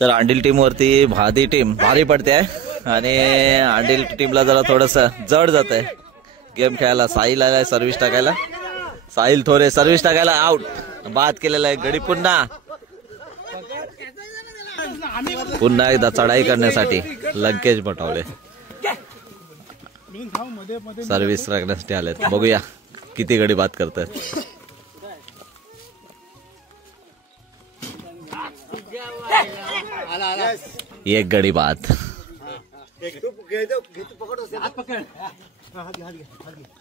तर अंडील टीम वरती भादी टीम भारी पडते आहे आणि अंडील टीमला जरा थोडस जड जात आहे गेम खेळायला. साहिल आलाय सर्व्हिस टाकायला. साहिल थोरे सर्व्हिस टाकायला आउट. बाद केलेला आहे. गडी पुन्हा एकदा चढाई करण्यासाठी लंकेश पटवले सर्व्हिस टाकण्यासाठी आलेत. बघूया किती गडी बाद करतात. एक गडी बाद.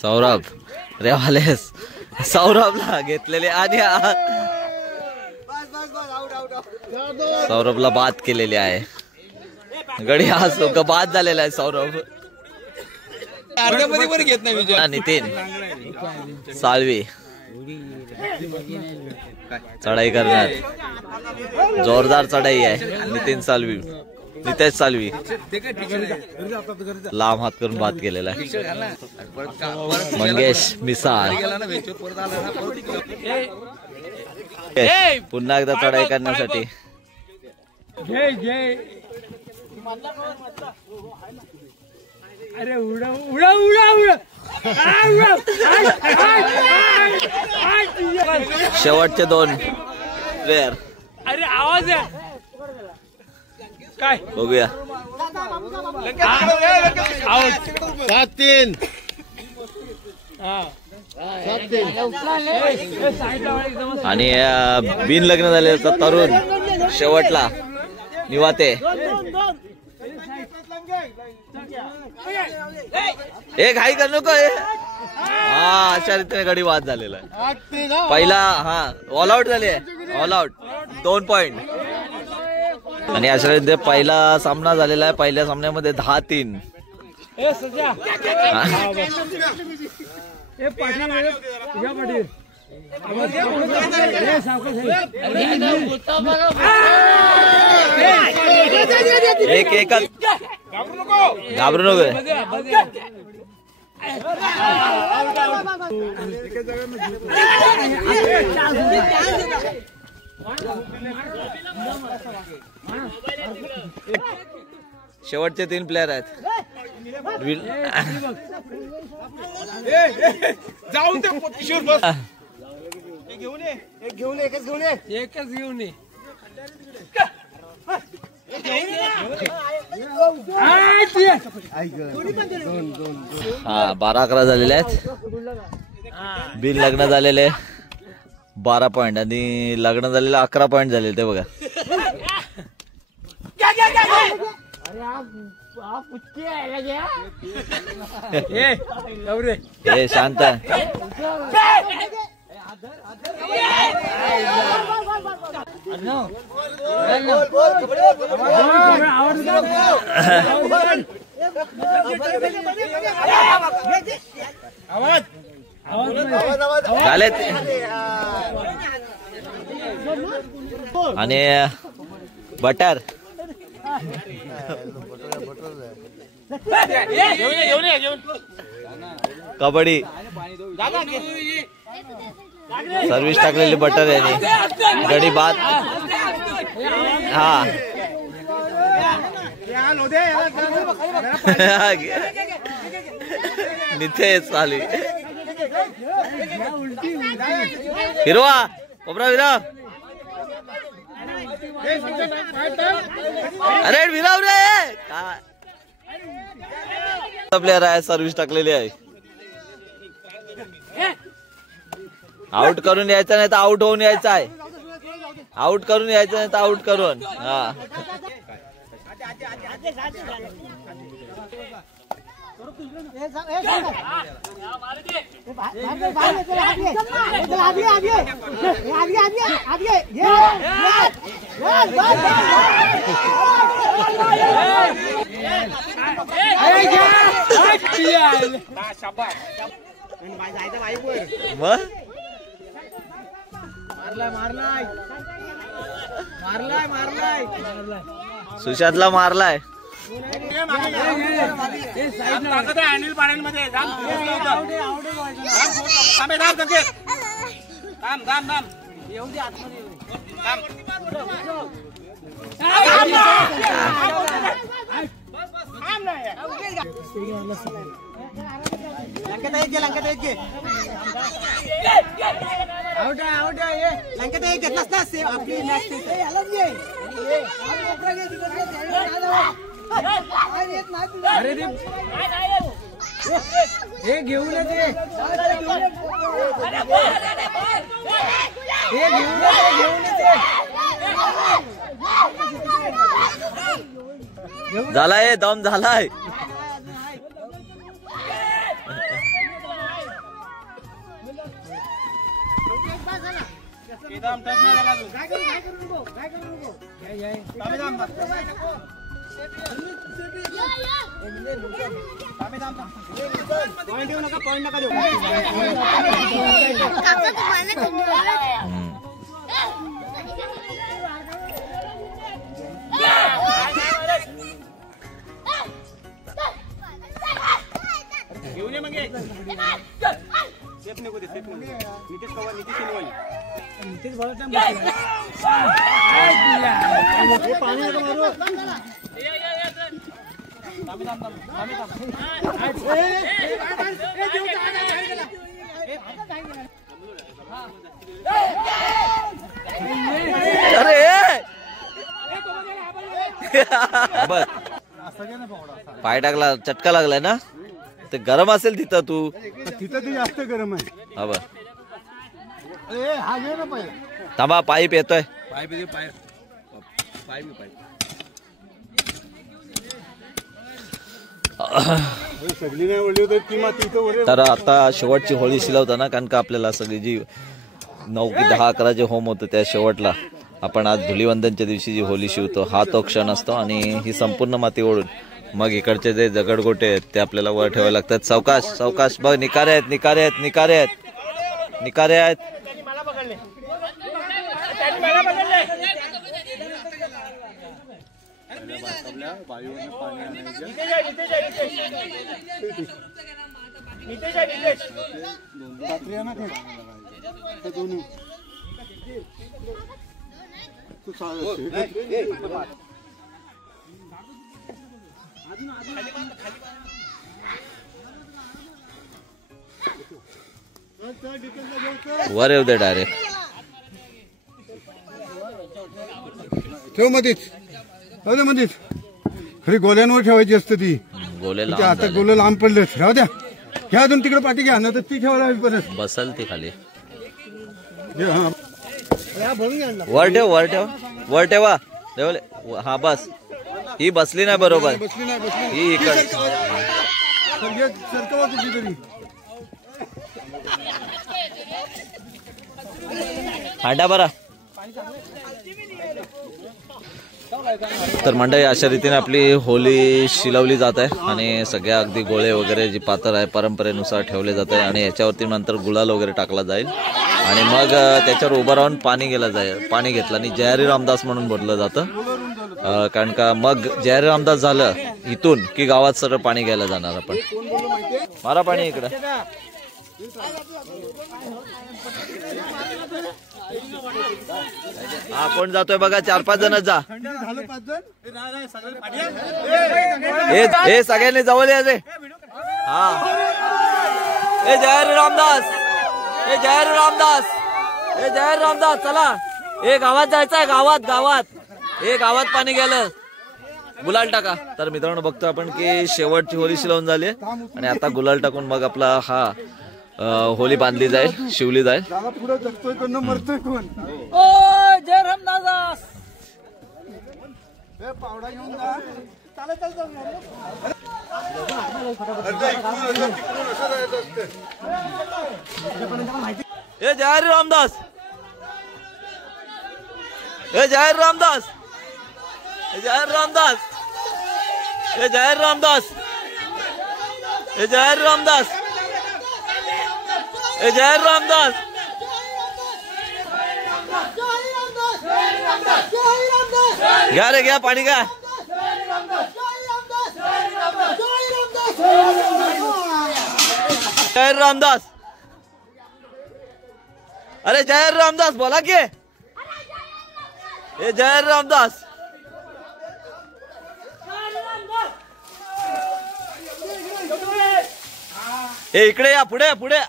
सौरभ रेवालेस सौरभला घेतलेले आणि सौरभला बाद केलेली आहे. गडी हा बाद झालेला आहे. सौरभ नितीन साळवी चढाई करणार. जोरदार चढाई आहे. नितीन साळवी नितेश साळवी लांब हात करून बाद केलेला आहे. मंगेश मिसाळ पुन्हा एकदा चढाई करण्यासाठी. अरे उडा उडा उडा उडा. शेवटचे 2 प्लेयर. अरे आवाज आहे काय बघूया. आउट 7-3. आणि बिन लग्न झालेला तरुण शेवटला निवाते. एक हाई कर नको. हा अशा रीतीने गडी बाद झालेला आहे. पहिला ऑल आउट झाले. All out 2 point. आणि अशा रीतीने पहिला सामना झालेला आहे. पहिल्या सामन्यामध्ये 10-3. एक घाबरू नको. शेवटचे 3 प्लेयर आहेत. जाऊन ते किशोर बस. एकच घेऊन ये. हा 12-11 झालेले आहेत. बिन लग्न झालेले 12 पॉइंट आणि लग्न झालेले 11 पॉइंट झालेले. ते बघा. हे शांत. झाले. आणि बटर कबड्डी सर्व्हिस टाकलेली बटर याने गडी बाद. हा नितेश साळवी हिरवा कोबरा विराव. अरे विराव रे प्लेयर आहे. सर्व्हिस टाकलेली आहे. आउट करून यायचं नाही तर आउट होऊन यायचं आहे. आउट करून यायचं नाही तर आउट करून. हा सुशांतला मारलाय. अनिल पाड्यांमध्ये घेऊन झालाय दम झालाय. पाय टाकला चटका लागलाय ना ते गरम असेल तिथं तू तिथं ते जास्त गरम आहे. हा बर हा घे ना पाय. थांबा पाईप येतोय. सगळी नाही ओढली होती ती माती इथं वर. तर आता शेवटची होळी शिलवताना कारण का आपल्याला सगळी जी 9 की 10 11 जे होम होतं त्या शेवटला आपण आज धुलीवंदनच्या दिवशी जी होली शिवतो हा तो क्षण असतो आणि ही संपूर्ण माती ओढून मग इकडचे जे दगडगोटे आहेत ते आपल्याला वर ठेवावे लागतात. सावकाश सावकाश बघ निकारे आहेत निकारे आहेत निकारे आहेत निकारे आहेत. वर येऊ दे डायरेक्ट. ठेव मध्येच मध्येच खरी गोल्यांवर ठेवायची असते ती. गोले आता गोलं लांब पडले राहू द्या. घ्या अजून तिकडे पाठी घ्या ना तर ती ठेवायला हवी परत. बसल ती खाली. वर ठेव वर ठेव वर ठेवा देवले. हा बस ही बसली नाही बरोबर. बसली नाही बसली ही इकडे सरकवा कुठेतरी. हांडा बरा. तर मंडळी अशा रीतीने आपली होली शिलवली जात आहे आणि सगळ्या अगदी गोळे वगैरे जी पात्र आहे परंपरेनुसार ठेवले जात आहे आणि याच्यावरती नंतर गुलाल वगैरे टाकला जाईल आणि मग त्याच्यावर उभं राहून पाणी घेतलं आणि जयारी रामदास म्हणून बोललं जातं. कारण का मग जयारी रामदास झालं इथून की गावात सरळ पाणी घ्यायला जाणार आपण. मारा पाणी इकडं. हा कोण जातोय बघा 4-5 जण जा. हे सगळ्यांनी जवळ यायचे. हा हे जयारी रामदास हे जयारी रामदास हे जयारी रामदास चला. हे गावात जायचंय गावात गावात हे गावात पाणी गेलं गुलाल टाका. तर मित्रांनो बघतो आपण की शेवटची होली शिलवून झाली आणि आता गुलाल टाकून मग आपला हा होली बांधली जाईल शिवली जाईल. पुढे जगतोय कोण मरतोय कोण. जय रामदास पावडा घेऊन जा. हे जयारी रामदास हे जयारी रामदास हे जयारी रामदास हे जयारी रामदास हे जयारी रामदास हे जयारी रामदास. घ्या रे घ्या पाणी घ्या. जय रामदास. अरे जय रामदास बोला की. हे जय रामदास ए इकडे या, पुढे पुढे.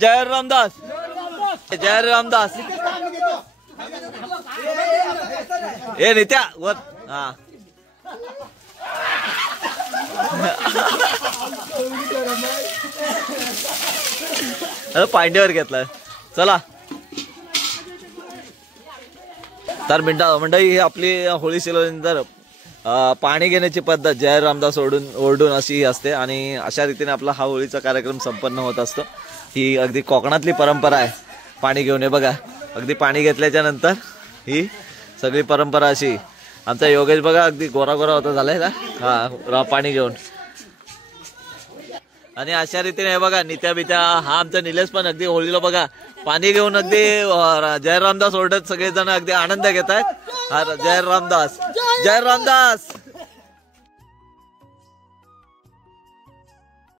जय रामदास, जय रामदास. ए नित्या वर. हा पांड्यावर घेतलाय. चला तर मंडळी ही आपली होळी सेलिब्रेशननंतर पाणी घेण्याची पद्धत जय रामदास ओरडून अशी असते आणि अशा रीतीने आपला हा होळीचा कार्यक्रम संपन्न होत असतो. ही अगदी कोकणातली परंपरा आहे पाणी घेऊन. हे बघा अगदी पाणी घेतल्याच्या नंतर ही सगळी परंपरा अशी. आमचा योगेश बघा अगदी गोरा गोरा होता झालाय ना हा पाणी घेऊन. आणि अशा रीतीने हे बघा नित्या बित्या हा आमचा निलेश पण अगदी होळीला बघा पाणी घेऊन अगदी जय रामदास ओरडत सगळेजण अगदी आनंद घेत आहेत. जय रामदास, जय रामदास.